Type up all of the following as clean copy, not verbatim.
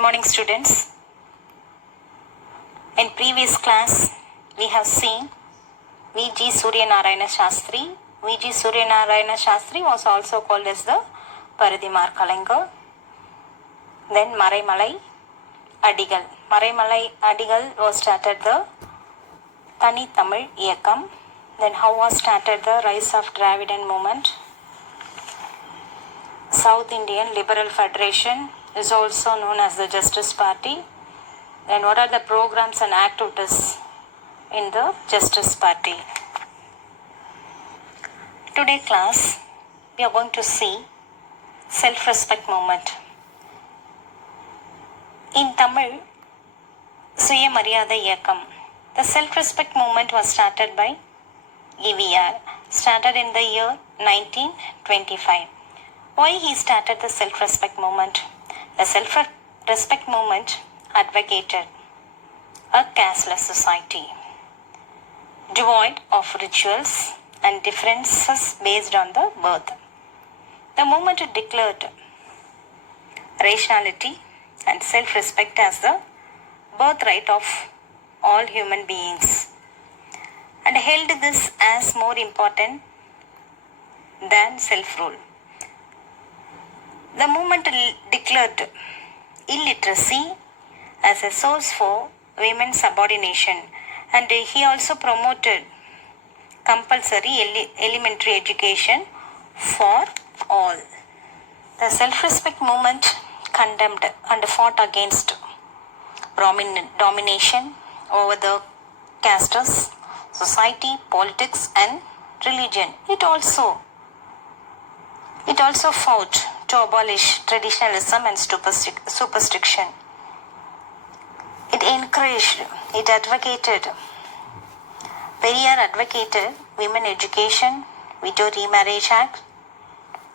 Good morning, students. In previous class, we have seen V.G. Suryanarayana Shastri. V.G. Suryanarayana Shastri was also called as the Paridimar Kalaingar. Then Maraimalai Adigal. Maraimalai Adigal was started the Tani Tamil Iyakam. Then how was started the rise of Dravidian movement? South Indian Liberal Federation is also known as the Justice Party. Then what are the programs and activities in the Justice Party? Today class, we are going to see self-respect movement. In Tamil, Suyamariyada Iyakam. The self-respect movement was started by EVR, started in the year 1925. Why he started the self-respect movement? The self-respect movement advocated a casteless society, devoid of rituals and differences based on the birth. The movement declared rationality and self-respect as the birthright of all human beings, and held this as more important than self-rule. The movement declared illiteracy as a source for women's subordination, and he also promoted compulsory elementary education for all. The self-respect movement condemned and fought against domination over the castes, society, politics and religion. It also fought to abolish traditionalism and superstition. It encouraged, Periyar advocated women education, Widow Remarriage Act,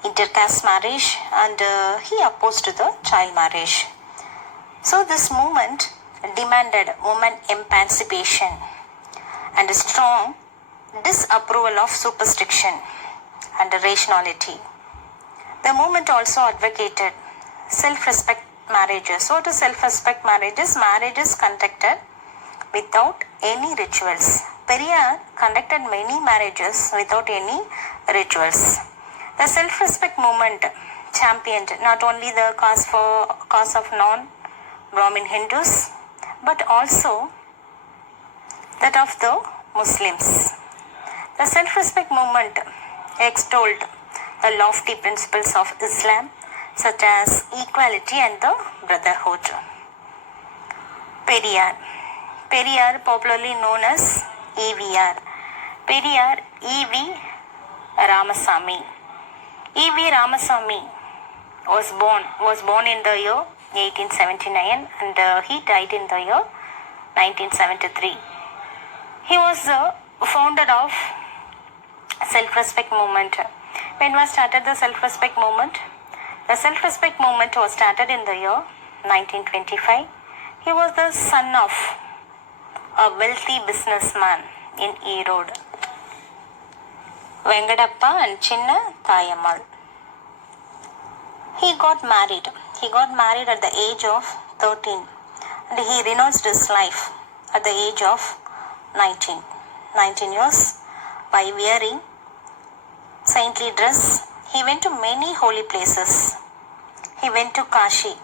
intercaste marriage, and he opposed the child marriage. So this movement demanded women emancipation and a strong disapproval of superstition and rationality. The movement also advocated self-respect marriages. What is self-respect marriages? Marriages conducted without any rituals. Periyar conducted many marriages without any rituals. The self-respect movement championed not only the cause of non-Brahmin Hindus, but also that of the Muslims. The self-respect movement extolled the lofty principles of Islam, such as equality and the brotherhood. Periyar, popularly known as EVR. Periyar E.V. Ramasamy. E.V. Ramasamy was born in the year 1879 and he died in the year 1973. He was the founder of self-respect movement. When was started the self-respect movement? The self-respect movement was started in the year 1925. He was the son of a wealthy businessman in Erode, Venkadappa and Chinna Thayammal. He got married at the age of 13 and he renounced his life at the age of 19 years by wearing saintly dress. He went to many holy places. He went to Kashi,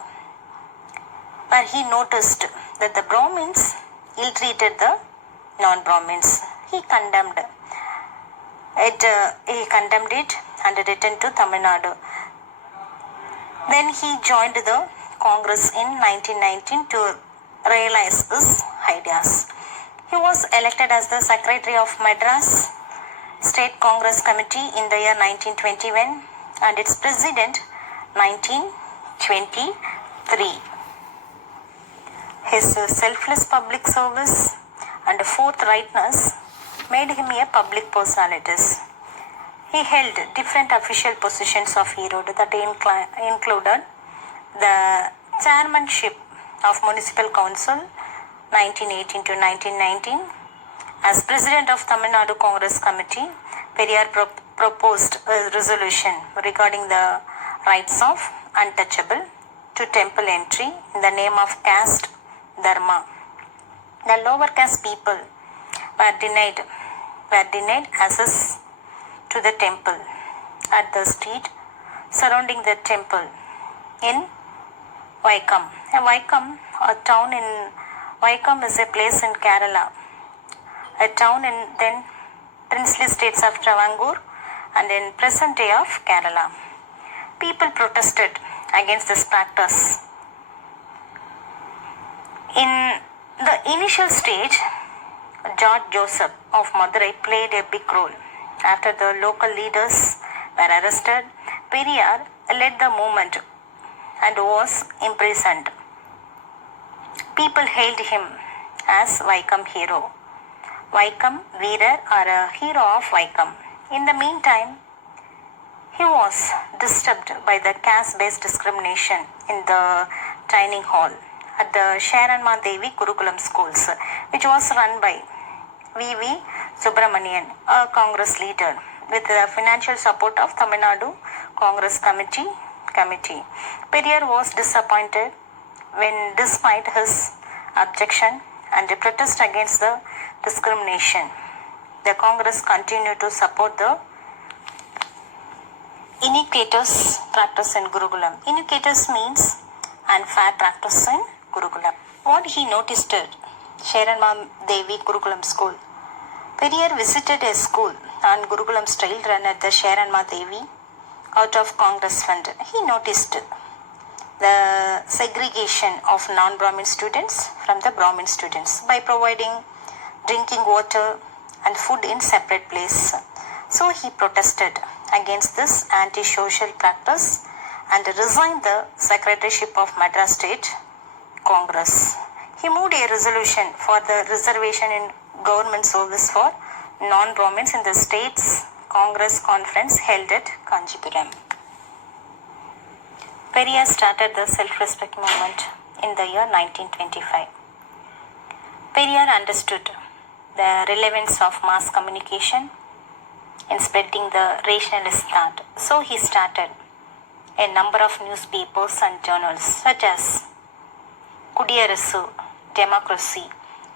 where he noticed that the Brahmins ill-treated the non-Brahmins. He condemned it and returned to Tamil Nadu. Then he joined the Congress in 1919 to realize his ideas. He was elected as the Secretary of Madras State Congress Committee in the year 1921 and its President 1923. His selfless public service and forthrightness made him a public personality. He held different official positions of Erode that included the chairmanship of Municipal Council 1918 to 1919. As President of Tamil Nadu Congress Committee, Periyar proposed a resolution regarding the rights of untouchable to to temple entry in the name of caste dharma. The lower caste people were denied access to the temple at the street surrounding the temple in Vaikam. Vaikam is a place in Kerala, a town in then princely states of Travancore and in present day of Kerala. People protested against this practice. In the initial stage, George Joseph of Madurai played a big role. After the local leaders were arrested, Periyar led the movement and was imprisoned. People hailed him as Vaikam hero. Vaikam Veerar or a hero of Vaikam. In the meantime, he was disturbed by the caste-based discrimination in the training hall at the Sharanma Devi Gurukulam schools, which was run by V.V. Subramanian, a Congress leader, with the financial support of Tamil Nadu Congress Committee. Periyar was disappointed when, despite his objection and protest against the discrimination, the Congress continued to support the iniquitous practice in Gurukulam. Iniquitous means unfair practice in Gurukulam. What he noticed at Sharanma Devi Gurukulam school. Periyar visited a school on Gurukulam style run at the Sharanma Devi out of Congress fund. He noticed the segregation of non-Brahmin students from the Brahmin students by providing drinking water and food in separate places. So he protested against this anti-social practice and resigned the secretaryship of Madras State Congress. He moved a resolution for the reservation in government service for non-Brahmins in the state's Congress conference held at Kanchipuram. Periyar started the self-respect movement in the year 1925. Periyar understood the relevance of mass communication in spreading the rationalist thought. So he started a number of newspapers and journals such as Kudiyarasu, Democracy.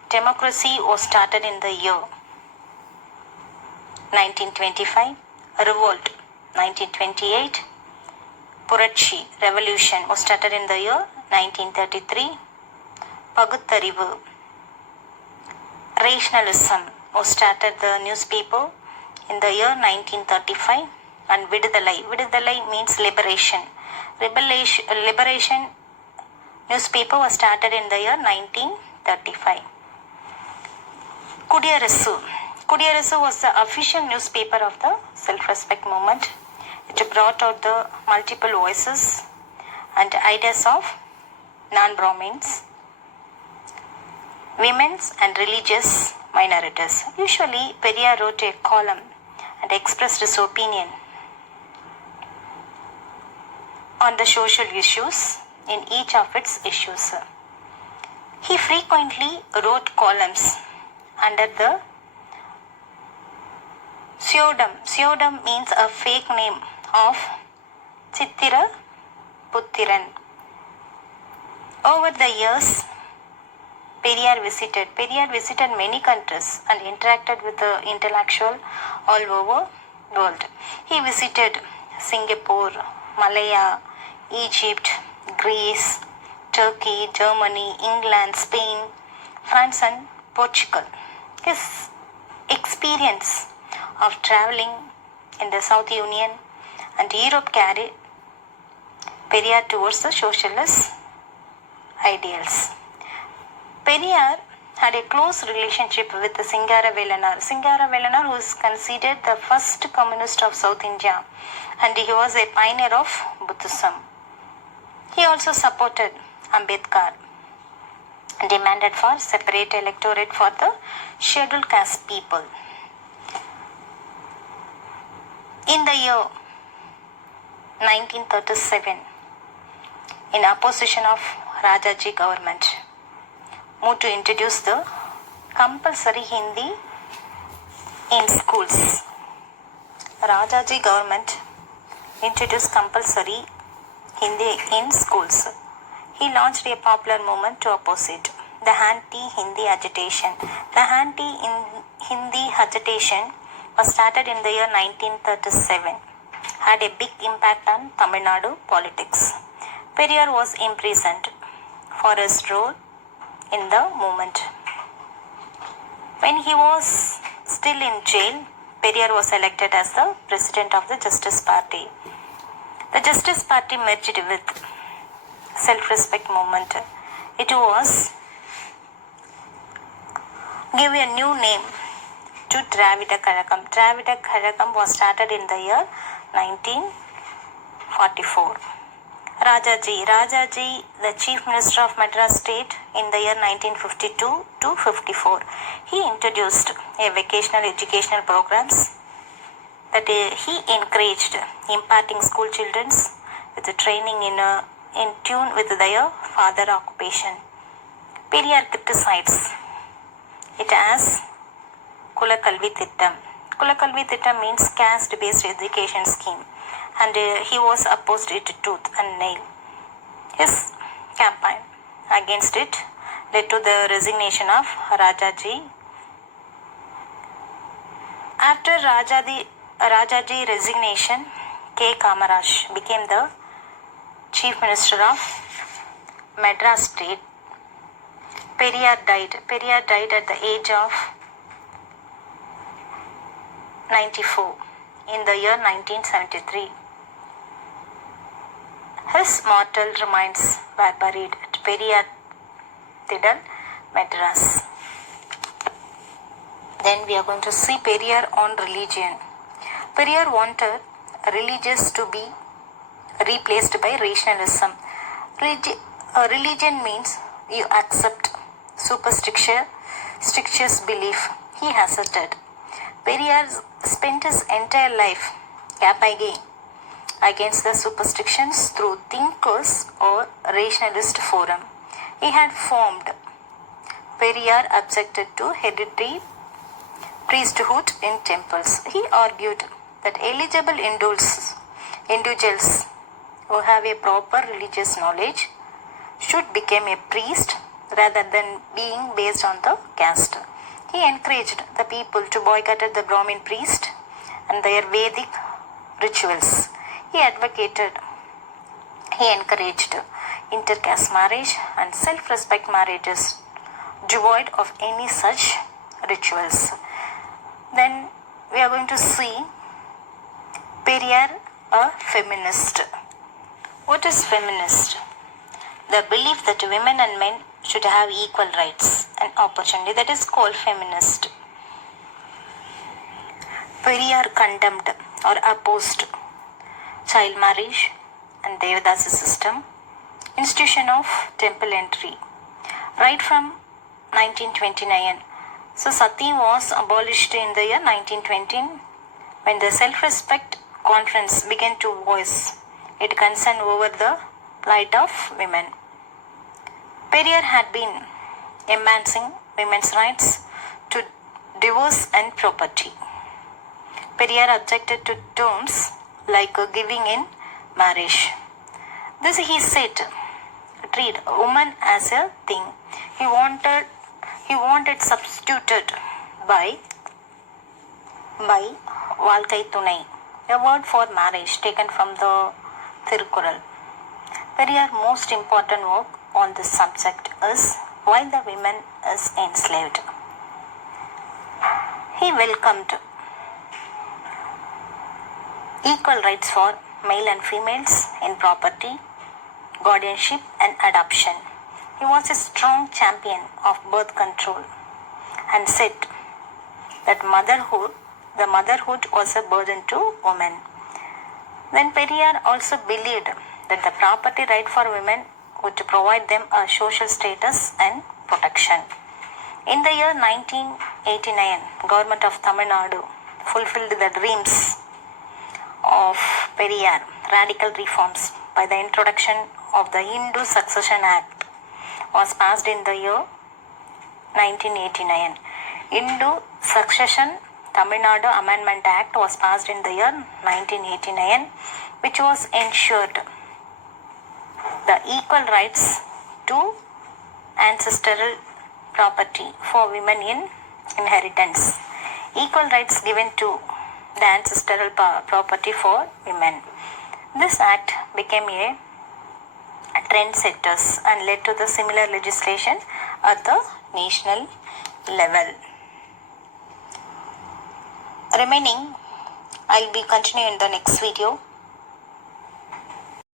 Democracy was started in the year 1925. Revolt, 1928. Puratchi, Revolution was started in the year 1933. Paguttarivu, Rationalism was started the newspaper in the year 1935. And Vidudalai means liberation. Liberation newspaper was started in the year 1935. Kudiyarasu was the official newspaper of the self-respect movement. It brought out the multiple voices and ideas of non-Brahmins, women and religious minorities. Usually, Periyar wrote a column and expressed his opinion on the social issues in each of its issues. He frequently wrote columns under the pseudonym. Pseudonym means a fake name of Chittira Puttiran. Over the years, Periyar visited many countries and interacted with the intellectual all over the world. He visited Singapore, Malaya, Egypt, Greece, Turkey, Germany, England, Spain, France and Portugal. His experience of traveling in the South Union and Europe carried Periyar towards the socialist ideals. Periyar had a close relationship with Singara Velanar, who is considered the first communist of South India, and he was a pioneer of Buddhism. He also supported Ambedkar and demanded for separate electorate for the scheduled caste people. In the year 1937, in opposition of Rajaji government, moved to introduce the compulsory Hindi in schools. Rajaji government introduced compulsory Hindi in schools. he launched a popular movement to oppose it, the anti-Hindi agitation. The anti-Hindi agitation was started in the year 1937, had a big impact on Tamil Nadu politics. Periyar was imprisoned for his role in the movement. When he was still in jail, Periyar was elected as the president of the Justice Party. The Justice Party merged with Self-Respect Movement. It was give a new name to Dravida Kazhagam. Dravida Kazhagam was started in the year 1944. Rajaji, the Chief Minister of Madras State in the year 1952 to 54. He introduced a vocational educational programs that he encouraged imparting school children with the training in tune with their father occupation. Periyar criticized it as Kulakalvi Thittam. Kulakalvi Thittam means caste-based education scheme, and he was opposed it tooth and nail. His campaign against it led to the resignation of Rajaji. After Rajaji resignation, K. Kamaraj became the Chief Minister of Madras State. Periyar died at the age of 94 in the year 1973. His mortal remains were buried at Periyar Thidal, Madras. Then we are going to see Periyar on religion. Periyar wanted religious to be replaced by rationalism. Religion means you accept superstitious belief, he asserted. Periyar spent his entire life campaigning against the superstitions through thinkers or rationalist forum. He had formed. Periyar objected to hereditary priesthood in temples. He argued that eligible individuals who have a proper religious knowledge should become a priest rather than being based on the caste. He encouraged the people to boycott the Brahmin priest and their Vedic rituals. He encouraged intercaste marriage and self-respect marriages devoid of any such rituals. Then we are going to see Periyar, a feminist. What is feminist? The belief that women and men should have equal rights and opportunity, that is called feminist. Periyar condemned or opposed child marriage and Devadasi system, institution of temple entry, right from 1929. So sati was abolished in the year 1920 when the Self-Respect Conference began to voice its concern over the plight of women. Periyar had been advancing women's rights to divorce and property. Periyar objected to terms like giving in marriage. This he said, treat woman as a thing. He wanted substituted by Valkai Tunai, a word for marriage taken from the Thirukural. Periyar's most important work on this subject is Why the Women is Enslaved. He welcomed equal rights for male and females in property, guardianship and adoption. He was a strong champion of birth control and said that the motherhood was a burden to women. Then Periyar also believed that the property right for women would provide them a social status and protection. In the year 1989, government of Tamil Nadu fulfilled the dreams of Periyar, radical reforms by the introduction of the Hindu Succession Act was passed in the year 1989. Hindu Succession Tamil Nadu Amendment Act was passed in the year 1989, which was ensured the equal rights to ancestral property for women in inheritance. Equal rights given to the ancestral property for women. This act became a trendsetters and led to the similar legislation at the national level. Remaining, I'll be continuing in the next video.